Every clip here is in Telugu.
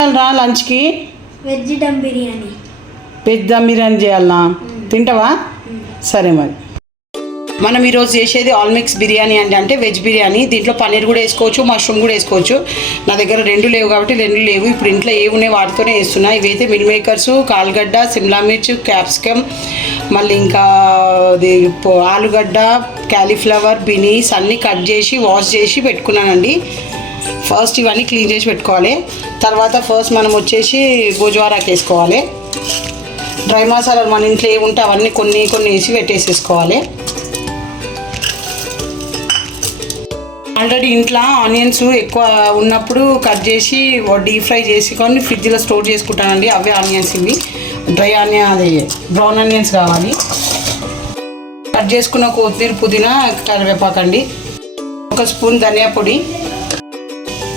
రా లంచ్కి వెజ్ దమ్ బిర్యానీ. వెజ్ దమ్ బిర్యానీ చేయాలనా? తింటావా? సరే మరి. మనం ఈరోజు చేసేది ఆల్ మిక్స్ బిర్యానీ అండి. అంటే వెజ్ బిర్యానీ. దీంట్లో పన్నీర్ కూడా వేసుకోవచ్చు, మష్రూమ్ కూడా వేసుకోవచ్చు. నా దగ్గర రెండు లేవు కాబట్టి రెండు లేవు. ఇప్పుడు ఇంట్లో ఏవి ఉన్నాయి వాటితోనే వేస్తున్నా. ఇవైతే మిల్ మేకర్స్, ఆలుగడ్డ, సిమ్లా మిర్చి, క్యాప్సికమ్, మళ్ళీ ఇంకా ఆలుగడ్డ, క్యాలీఫ్లవర్, బీనీస్ అన్నీ కట్ చేసి వాష్ చేసి పెట్టుకున్నానండి. ఫస్ట్ ఇవన్నీ క్లీన్ చేసి పెట్టుకోవాలి. తర్వాత ఫస్ట్ మనం వచ్చేసి గోజువారాకు వేసుకోవాలి. డ్రై మసాలాలు మన ఇంట్లో ఏమి ఉంటే అవన్నీ కొన్ని కొన్ని వేసి పెట్టేసేసుకోవాలి. ఆల్రెడీ ఇంట్లో ఆనియన్స్ ఎక్కువ ఉన్నప్పుడు కట్ చేసి డీప్ ఫ్రై చేసుకొని ఫ్రిడ్జ్లో స్టోర్ చేసుకుంటానండి. అవే ఆనియన్స్ ఇవి. డ్రై ఆనియన్ అది బ్రౌన్ ఆనియన్స్ కావాలి. కట్ చేసుకున్న కొత్తిమీర, పుదీనా, కరివేపాకండి. 1 స్పూన్ ధనియా పొడి,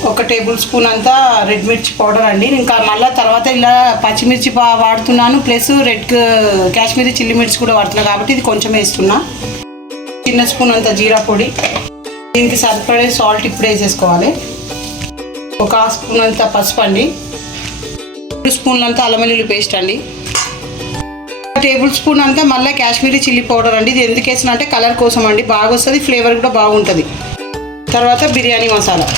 1 టేబుల్ స్పూన్ అంతా రెడ్ మిర్చి పౌడర్ అండి. ఇంకా మళ్ళీ తర్వాత ఇలా పచ్చిమిర్చి వాడుతున్నాను, ప్లస్ రెడ్ కాశ్మీరీ చిల్లీ మిర్చి కూడా వాడుతున్నాను కాబట్టి ఇది కొంచెం వేస్తున్నా. చిన్న స్పూన్ అంతా జీరా పొడి, దీనికి సరిపడే సాల్ట్ ఇప్పుడు వేసేసుకోవాలి. 1 స్పూన్ అంతా పసుపు అండి, 2 స్పూన్లు అంతా అల్లం వెల్లుల్లి పేస్ట్ అండి, 1 టేబుల్ స్పూన్ అంతా మళ్ళీ కాశ్మీరీ చిల్లీ పౌడర్ అండి. ఇది ఎందుకు వేసిన అంటే కలర్ కోసం అండి, బాగా వస్తుంది, ఫ్లేవర్ కూడా బాగుంటుంది. తర్వాత బిర్యానీ మసాలా.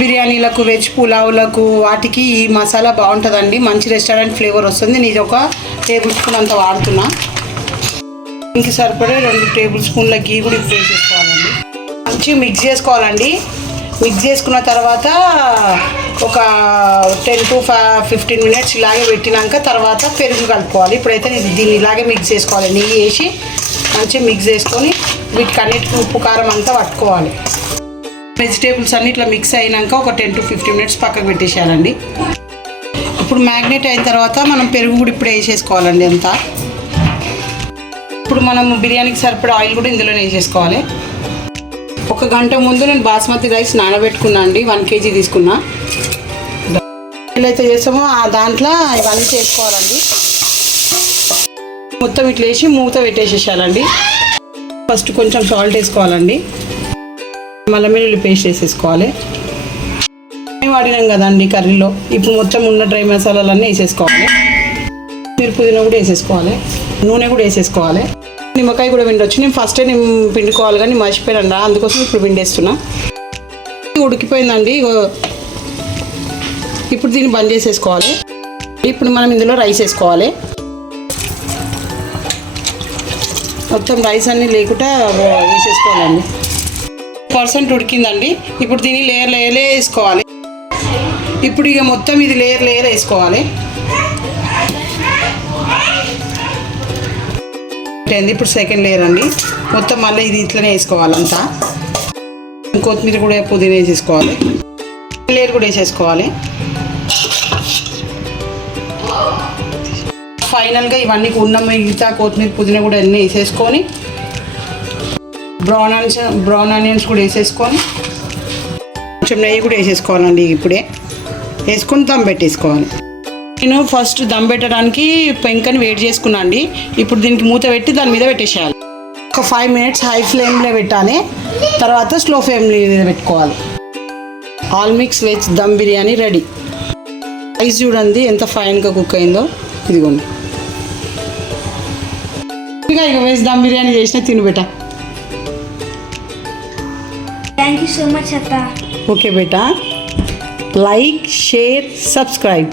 బిర్యానీలకు, వెజ్ పులావులకు వాటికి ఈ మసాలా బాగుంటుందండి, మంచి రెస్టారెంట్ ఫ్లేవర్ వస్తుంది. నేను 1 టేబుల్ స్పూన్ అంత వాడుతున్నా. ఇంక సరిపడే 2 టేబుల్ స్పూన్ల గీ కూడా ఇప్పుడు వేసేసుకోవాలండి. మంచిగా మిక్స్ చేసుకోవాలండి. మిక్స్ చేసుకున్న తర్వాత ఒక 10 to 15 మినిట్స్ ఇలాగే పెట్టినాక తర్వాత పెరుగు కలుపుకోవాలి. ఇప్పుడైతే దీన్ని ఇలాగే మిక్స్ చేసుకోవాలి. నెయ్యి వేసి మంచిగా మిక్స్ చేసుకొని వీటికి అన్నిటికీ ఉప్పు కారం అంతా పట్టుకోవాలి. వెజిటేబుల్స్ అన్ని ఇట్లా మిక్స్ అయినాక ఒక 10 to 15 మినిట్స్ పక్కకు పెట్టేసేయాలండి. ఇప్పుడు మ్యాగ్నేట్ అయిన తర్వాత మనం పెరుగు కూడా ఇప్పుడు వేసేసుకోవాలండి అంతా. ఇప్పుడు మనం బిర్యానీకి సరిపడే ఆయిల్ కూడా ఇందులోనే వేసేసుకోవాలి. 1 గంట ముందు నేను బాస్మతి రైస్ నానబెట్టుకున్నా అండి. 1 kg తీసుకున్నా. ఎట్లయితే చేస్తామో ఆ దాంట్లో ఇవన్నీ చేసుకోవాలండి. మొత్తం ఇట్లా వేసి మూత పెట్టేసేసాలండి. ఫస్ట్ కొంచెం సాల్ట్ వేసుకోవాలండి, అల్లం వెల్లుల్లి పేస్ట్ వేసేసుకోవాలి. వాడినాం కదండి కర్రీలో. ఇప్పుడు మొత్తం ఉన్న డ్రై మసాలాలన్నీ వేసేసుకోవాలి. మీరు పుదీనా కూడా వేసేసుకోవాలి, నూనె కూడా వేసేసుకోవాలి. నిమ్మకాయ కూడా పిండొచ్చు. నేను ఫస్టే పిండుకోవాలి కానీ మర్చిపోయాను, అందుకోసం ఇప్పుడు పిండేస్తున్నా. ఉడికిపోయిందండి. ఇప్పుడు దీన్ని బంద్ చేసేసుకోవాలి. ఇప్పుడు మనం ఇందులో రైస్ వేసుకోవాలి. మొత్తం రైస్ అన్నీ లేకుండా వేసేసుకోవాలండి. 1% ఉడికిందండి. ఇప్పుడు దీన్ని లేయర్ వేసుకోవాలి. ఇప్పుడు ఇక మొత్తం ఇది లేయర్ వేసుకోవాలి. ఇప్పుడు సెకండ్ లేయర్ అండి. మొత్తం మళ్ళీ ఇది ఇట్లనే వేసుకోవాలంతా. కొత్తిమీర కూడా పుదీనా వేసేసుకోవాలి. లేయర్ కూడా వేసేసుకోవాలి. ఫైనల్గా ఇవన్నీ ఉన్న మిగతా కొత్తిమీర పుదీనా కూడా అన్నీ వేసేసుకొని బ్రౌన్ ఆనియన్స్ కూడా వేసేసుకొని కొంచెం నెయ్యి కూడా వేసేసుకోవాలండి. ఇప్పుడే వేసుకొని దమ్ పెట్టేసుకోవాలి. నేను ఫస్ట్ దమ్ పెట్టడానికి పెంకని వేడి చేసుకున్నా అండి. ఇప్పుడు దీనికి మూత పెట్టి దాని మీద పెట్టేసేయాలి. ఒక 5 మినిట్స్ హై ఫ్లేమ్లో పెట్టాలి, తర్వాత స్లో ఫ్లేమ్లో పెట్టుకోవాలి. All mix veg dum biryani ready. Rice చూడండి ఎంత ఫైన్గా కుక్ అయిందో. ఇదిగోండి, ఇక వెజ్ దమ్ బిర్యానీ చేసిన తినబెట్టా. Thank you so much, Atta. Okay, beta. Like, share, subscribe.